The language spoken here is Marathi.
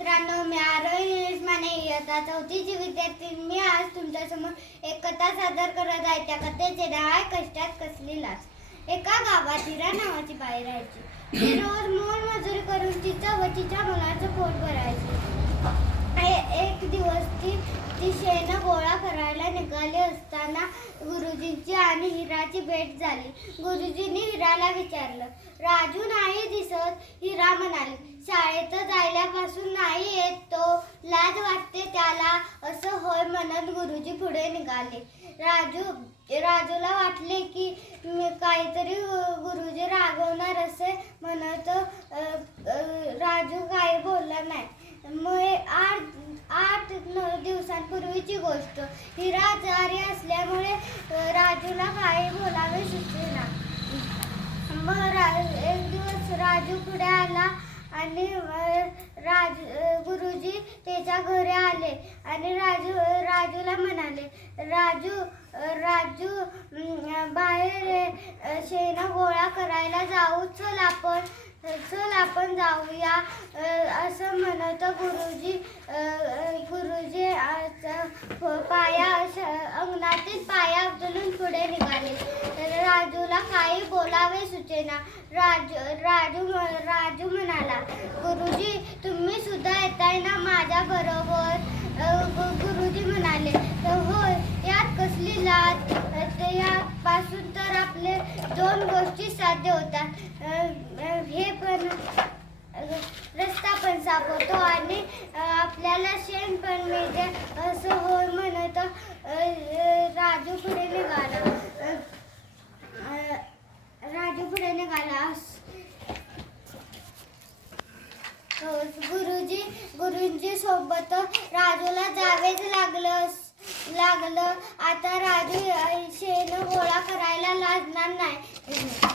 मित्रांनो मी आरोही निलेश माने इयत्ता चौथीची विद्यार्थी मी आज तुमच्यासमोर एक कथा सादर करत आहे. त्या कथेचे नाव आहे कष्टात कसली लाच. एका गावात हिरा नावाची बाई राहायची. ती रोज मोल मजुरी करून तिचं व तिच्या मुलाचं पोट भरायची. एक दिवस ती ती शेण गोळा करायला निघाली असताना गुरुजींची आणि हिराची भेट झाली. गुरुजींनी हिराला विचारलं राजू नाही दिसत? हिरा म्हणाली शाळेत जायल्यापासून नाही येत तो लाज वाटते त्याला असं होय म्हणत गुरुजी पुढे निघाले. राजू राजूला वाटले की काहीतरी गुरुजी रागवणार असे म्हणत राजू काही बोलला नाही. मग आठ आठ नऊ दिवसांपूर्वीची गोष्ट. हिरा आजारी असल्यामुळे राजूला काही बोलावे सुचेना मग रा एक दिवस राजू पुढे आला आणि राज गुरुजी त्याच्या घरी आले आणि राजू राजूला म्हणाले राजू राजू बाहेर शेण गोळा करायला जाऊ. चल आपण चल आपण जाऊया. असं म्हणत गुरुजी गुरुजी पाया अंगणातील पाया उचलून पुढे निघाले. राजूला काही बोलावे सुचेना. राजू राजू राजू म्हणाला गुरुजी तुम्ही सुद्धा येताय ना माझ्या बरोबर गुरुजी म्हणाले "तर होय यात कसली लाज अ, ते असून तर आपले दोन गोष्टी साध्य होतात. हे पण रस्ता पण साफ होतो आणि आपल्याला शेण पण मिळते असं होय म्हणत राजू पुढे निघाला. राजू पुढे निघाला. गुरुजी गुरुजी सोबत राजूला जावेच लागलं लागलं. आता राजू गोळा करायला लाजणार नाही.